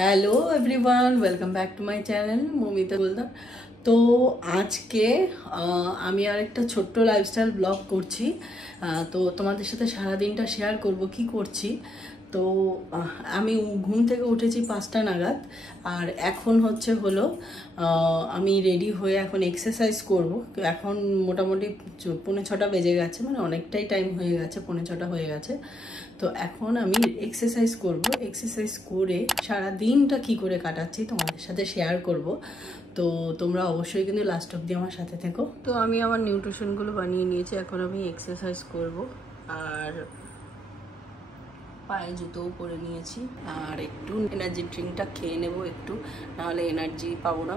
Hello everyone, welcome back to my channel Mamita Goldar. তো আজকে আমি আরেকটা ছোট্ট লাইফস্টাইল ব্লগ করছি। তো তোমাদের সাথে সারাদিনটা শেয়ার করব কি করছি। তো আমি ঘুম থেকে উঠেছি 5টা নাগাদ, আর এখন হলো আমি রেডি হয়ে এখন এক্সারসাইজ করব। এখন মোটামুটি 5:45 বেজে গেছে, মানে অনেকটাই টাইম হয়ে গেছে, 5:45 হয়ে গেছে। তো এখন আমি এক্সারসাইজ করব। এক্সারসাইজ করে সারা দিনটা কি করে কাটাচ্ছি তোমাদের সাথে শেয়ার করব। তো তোমরা অবশ্যই কিন্তু লাস্ট অবধি আমার সাথে থেকো। তো আমি আমার নিউট্রিশনগুলো বানিয়ে নিয়েছি, এখন আমি এক্সারসাইজ করব। আর পায়ে জুতোও পরে নিয়েছি, আর একটু এনার্জি ড্রিঙ্কটা খেয়ে নেব একটু, নাহলে এনার্জি পাবো না।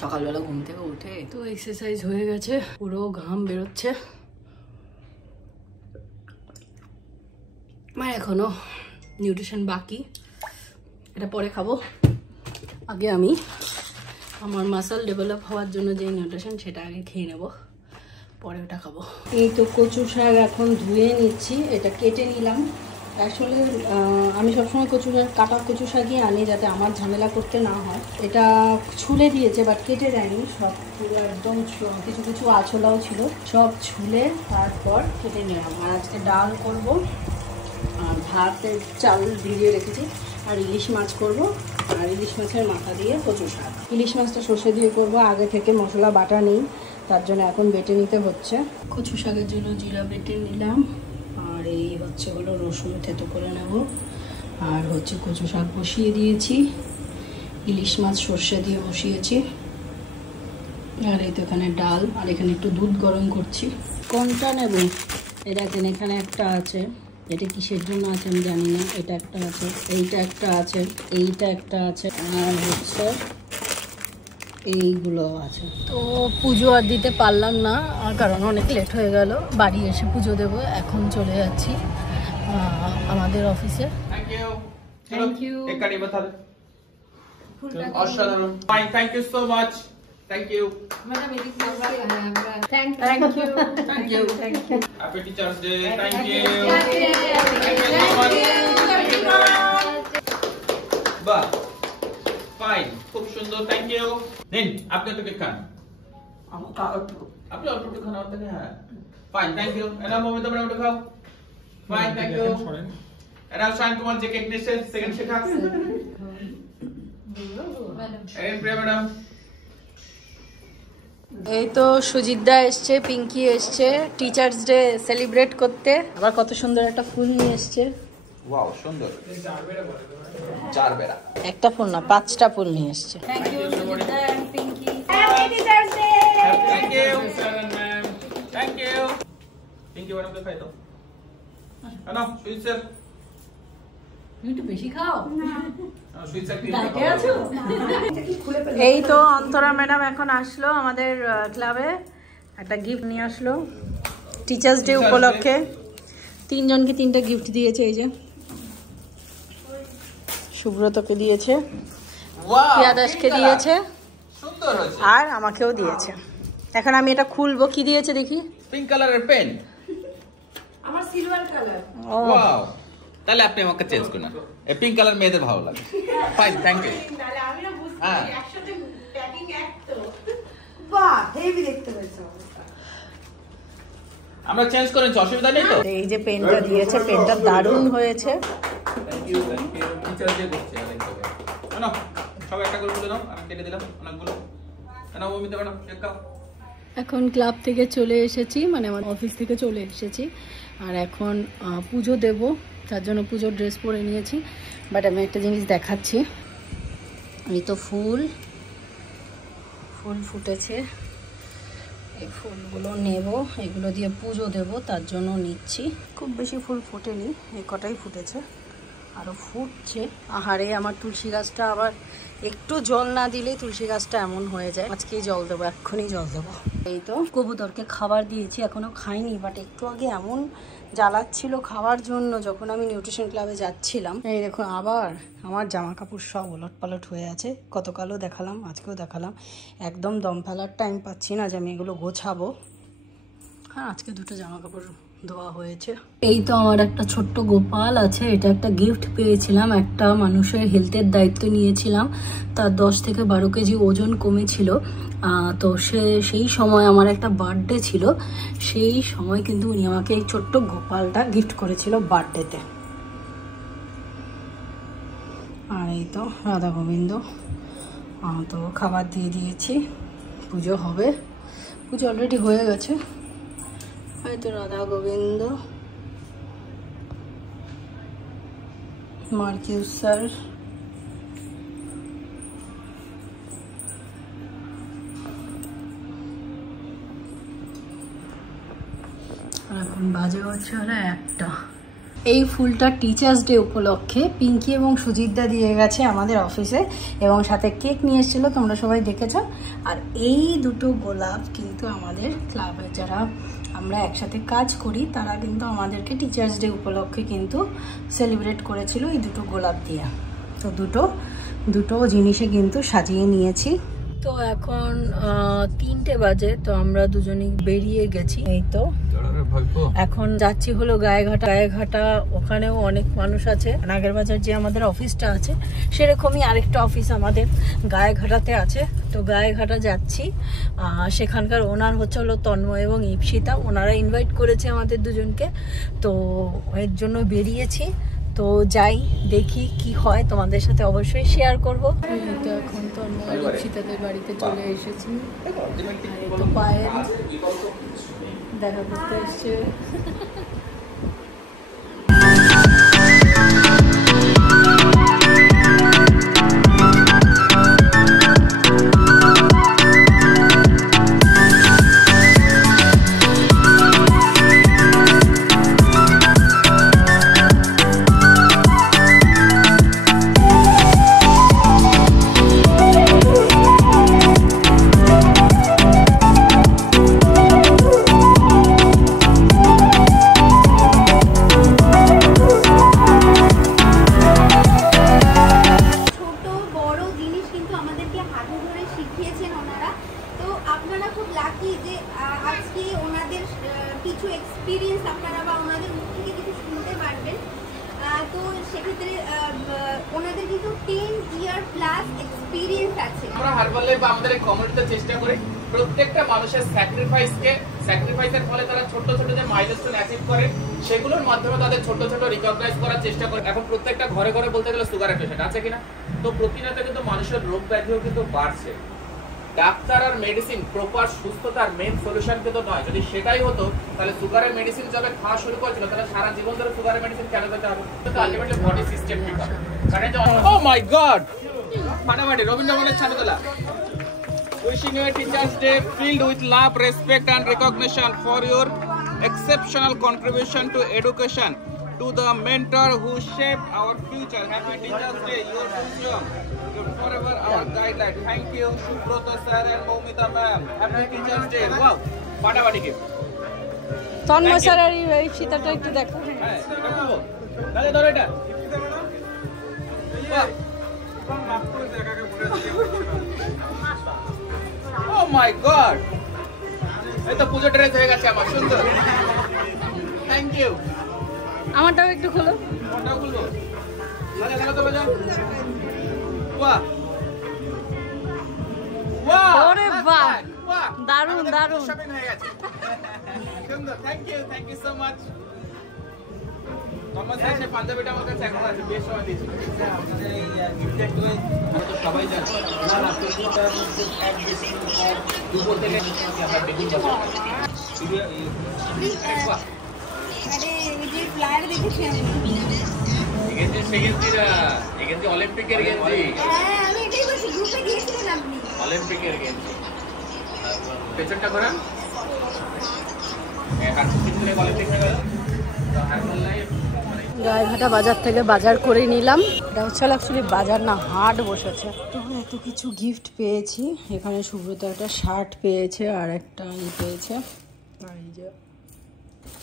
সকালবেলা ঘুম থেকে উঠে তো এক্সারসাইজ হয়ে গেছে, পুরো ঘাম বেরোচ্ছে। আমার এখনো নিউট্রিশন বাকি, এটা পরে খাবো। আগে আমি আমার মাসল ডেভেলপ হওয়ার জন্য যে নিউট্রিশন সেটা আগে খেয়ে নেব, পরে ওটা খাবো। এই তো কচু শাক এখন ধুয়ে নিচ্ছি, এটা কেটে নিলাম। আসলে আমি সবসময় কাটা কচু শাকই আনি, যাতে আমার ঝামেলা করতে না হয়। এটা ছুলে দিয়েছে বাট কেটে দেয়নি, সব পুরো একদম কিছু কিছু আছলাও ছিল, সব ছুলে তারপর কেটে নিলাম। আর আজকে ডাল করব, ভাতের চাল ভিজিয়ে রেখেছি, আর ইলিশ মাছ করব, আর ইলিশ মাছের মাথা দিয়ে কচু শাক। ইলিশ মাছটা সর্ষে দিয়ে করব, আগে থেকে মশলা বাটা নেই, তার জন্য এখন বেটে নিতে হচ্ছে। কচু শাকের জন্য জিরা বেটে নিলাম, আর এই হলো রসুন থেতো করে নেব। আর কচু শাক বসিয়ে দিয়েছি, ইলিশ মাছ সর্ষে দিয়ে বসিয়েছি, আর এই তো এখানে ডাল, আর এখানে একটু দুধ গরম করছি। কোনটা নেব? এটা এখানে একটা আছে, এটা কিসের জন্য আছে আমি জানি না। এটা একটা আছে, এইটা একটা আছে, এইটা একটা আছে, আর এইগুলো আছে। তো পুজো আর দিতে পারলাম না, কারণ অনেক লেট হয়ে গেল। বাড়ি এসে পুজো দেবো। এখন চলে যাচ্ছি আমাদের অফিসে। Thank you. অসাধারণ। Fine, thank you so much. Thank you. Thank you. Thank you. Happy teachers day. Thank you. Thank you so much. বাহ, ফাইন, খুব সুন্দর। থ্যাংক ইউ। নিন, আপনি একটু কেক খান। আপনি অল্প একটু খান আমাদের। হ্যাঁ, ফাইন, থ্যাংক ইউ। এনা মমিতা ম্যাডাম একটু খাও। Fine, thank you. এনা শাইন কুমার যে কেক নিয়েছে, সেকেন্ড সে খাক। এই প্রিয়া ম্যাডাম। এই তো সুজিতদা এসছে, পিঙ্কি এসছে টিচার্স ডে সেলিব্রেট করতে। আবার কত সুন্দর একটা ফুল নিয়ে এসছে। ওয়াও, সুন্দর। চার বেড়া। একটা ফুল না, 5টা ফুল নিয়ে এসছে। থ্যাংক ইউ সুজিতদা and Pinky. Happy teachers day. Thank you sir and ma'am. Thank you. Pinky madam কে খাই দাও। আনো সুইট স্যার। একটু বেশি খাও না। সুইট স্যার কি আছো? এই তো অন্তরা ম্যাডাম এখন আসলো আমাদের ক্লাবে, একটা গিফট নিয়ে আসলো টিচার্স ডে উপলক্ষে। 3 জনকে 3টা গিফট দিয়েছে। এই যে সুব্রতকে দিয়েছে, প্রিয়াদাসকে দিয়েছে, সুন্দর হয়েছে, আর আমাকেও দিয়েছে। এখন আমি এটা খুলবো, কি দিয়েছে দেখি। পিঙ্ক কালারের পেন। আমার সিলভার কালার। ওয়াও, তাহলে আপনি আমাকে চেঞ্জ করুন না, এই পিঙ্ক কালার মেয়েদের ভালো লাগে। Fine, thank you. তাহলে আমি না বুঝতে হ্যাঁ, একসাথে প্যাকিং এক তো। বাহ, হেভি দেখতে পাচ্ছো। আমরা চেঞ্জ করেছি, অসুবিধা নেই তো। এই যে পেনটা দিয়েছে, পেনটা দারুণ হয়েছে। Thank you, thank you. Teacher day করছে আরেকটা। না, সব একটা করে বলে দাও, আমি কেটে দিলাম অনেকগুলো। না, মমিতা ম্যাডাম কেক খাও। এখন ক্লাব থেকে চলে এসেছি, মানে আমার অফিস থেকে চলে এসেছি, আর এখন পুজো দেব, তার জন্য পুজোর ড্রেস পরে নিয়েছি। বাট আমি একটা জিনিস দেখাচ্ছি, এই তো ফুল ফুটেছে, এই ফুলগুলো নেব, এগুলো দিয়ে পুজো দেব, তার জন্য নিচ্ছি। খুব বেশি ফুল ফোটেনি, এই কটাই ফুটেছে, আরও ফুটছে। আহারে, আমার তুলসী গাছটা আবার একটু জল না দিলেই তুলসী গাছটা এমন হয়ে যায়। আজকেই জল দেবো, এক্ষুনি জল দেবো। এই তো কবুতরকে খাবার দিয়েছি, এখনো খাইনি, বাট একটু আগে এমন জ্বালাচ্ছিল খাওয়ার জন্য যখন আমি নিউট্রিশন ক্লাবে যাচ্ছিলাম। এই দেখুন, আবার আমার জামা কাপড় সব ওলট পালট হয়ে আছে। গতকালও দেখালাম, আজকেও দেখালাম। একদম দম ফেলার টাইম পাচ্ছি না যে আমি এগুলো গোছাবো। হ্যাঁ, আজকে 2টো জামা কাপড় ধোয়া হয়েছে। এই তো আমার একটা ছোট্ট গোপাল আছে, এটা একটা গিফট পেয়েছিলাম, একটা মানুষের হেলথের দায়িত্ব নিয়েছিলাম, তার 10 থেকে 12 কেজি ওজন কমেছিল। তো সেই সময় আমার একটা বার্থডে ছিল, সেই সময় কিন্তু উনি আমাকে এই ছোট্ট গোপালটা গিফট করেছিল বার্থডেতে। আর এই তো রাধা গোবিন্দ, তো খাবার দিয়ে দিয়েছি, পুজো হবে, পুজো অলরেডি হয়ে গেছে। এই তো রাধা গোবিন্দ, মার্কিউস স্যার, এখন বাজে হচ্ছে হলো 1টা। এই ফুলটা টিচার্স ডে উপলক্ষে পিঙ্কি এবং সুজিতদা দিয়ে গেছে আমাদের অফিসে, এবং সাথে কেক নিয়ে এসেছিলো, তোমরা সবাই দেখেছো। আর এই দুটো গোলাপ কিন্তু আমাদের ক্লাবে যারা আমরা একসাথে কাজ করি তারা কিন্তু আমাদেরকে টিচার্স ডে উপলক্ষে কিন্তু সেলিব্রেট করেছিল এই দুটো গোলাপ দিয়ে। তো দুটো জিনিসে কিন্তু সাজিয়ে নিয়েছি। তো এখন 3টে বাজে, তো আমরা দুজনেই বেরিয়ে গেছি। এই তো এখন যাচ্ছি হলো গায়েঘাটা। ওখানেও অনেক মানুষ আছে। নাগের বাজার যে আমাদের অফিসটা আছে সেরকমই আরেকটা অফিস আমাদের গায়েঘাটাতে আছে। তো গায়েঘাটা যাচ্ছি, সেখানকার ওনার হচ্ছে হলো তন্ময় এবং ইপসিতা, ওনারা ইনভাইট করেছে আমাদের দুজনকে, তো এর জন্য বেরিয়েছি। তো যাই, দেখি কি হয়, তোমাদের সাথে অবশ্যই শেয়ার করবো। তো এখন তন্ময় ইপসিতাদের বাড়িতে চলে এসেছি। তো পায়েল দেখা করতে এসছে। প্রত্যেকটা মানুষের স্যাক্রিফাইসের ফলে তারা ছোট ছোট যে মাইলস্টোন অ্যাচিভ করে সেগুলোর মাধ্যমে তাদের ছোট ছোট রিকগনাইজ করার চেষ্টা করে। এখন প্রত্যেকটা ঘরে ঘরে বলতে গেলে সুগারের পেশেন্ট আছে কিনা, তো প্রতিনিয়ত কিন্তু মানুষের রোগ ব্যাধিও কিন্তু বাড়ছে। ডাক্তার আর মেডিসিন প্রপার সুস্থতার মেইন সলিউশন কিন্তু নয়। যদি সেটাই হতো তাহলে সুগারের মেডিসিন যবে খাওয়া শুরু করেছিল তাহলে সারা জীবন ধরে সুগারের মেডিসিন কেন খেতে হবে? তো আলটিমেটলি বডি সিস্টেম ঠিক হবে। কারণ ও মাই গড, ফাটাফাটি রবীন্দ্রনাথের ছাত্রদলা wishing you a Teachers Day filled with love, respect and recognition for your exceptional contribution to education, to the mentor who shaped our future. Happy Teachers Day. You are too young. You're forever our guideline. Thank you, Shubhrata sir and Moumita ma'am. Happy Teachers Day. Wow. ফাটাফাটি কি Tanmoy sir আর এই সীতাটা একটু দেখো। হ্যাঁ, এটা বলবো। তাহলে ধরো এটা। বাহ। Oh my God! এই তো পুজো ড্রেস হয়ে গেছে আমার, সুন্দর। Thank you. আমারটাও একটু খোলো। আমারটাও খুলবো। আরে দেখো তো বাজা। বাহ। বাহ। ওরে বাহ। বাহ। দারুণ দারুণ। শপিং হয়ে গেছে। সুন্দর। Thank you so much. কমার্সে পাঞ্জাবিটা আমার কাছে এখন আছে, বেশ সময় দিয়েছি। আমাদের এই গিফট একটু তো সবাই জানে না, রাত্রিটা এক বেশি দুপুর থেকে আমরা বেগুন বাজার আরে এই যে ফ্লায়ার দেখেছি আমি, গেঞ্জি অলিম্পিকের গেঞ্জি। হ্যাঁ আমি এটাই বলছি, গ্রুপে দিয়েছিলেন আপনি অলিম্পিকের গেঞ্জি। পেছনটা ঘোরান, অলিম্পিক হয়ে গেল। গায়েঘাটা বাজার থেকে বাজার করে নিলাম। এটা হচ্ছে অ্যাকচুয়ালি বাজার না, হাট বসেছে। তো এত কিছু গিফট পেয়েছি। এখানে সুব্রত একটা শার্ট পেয়েছে আর একটা পেয়েছে, আর এই যে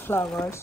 ফ্লাওয়ার্স।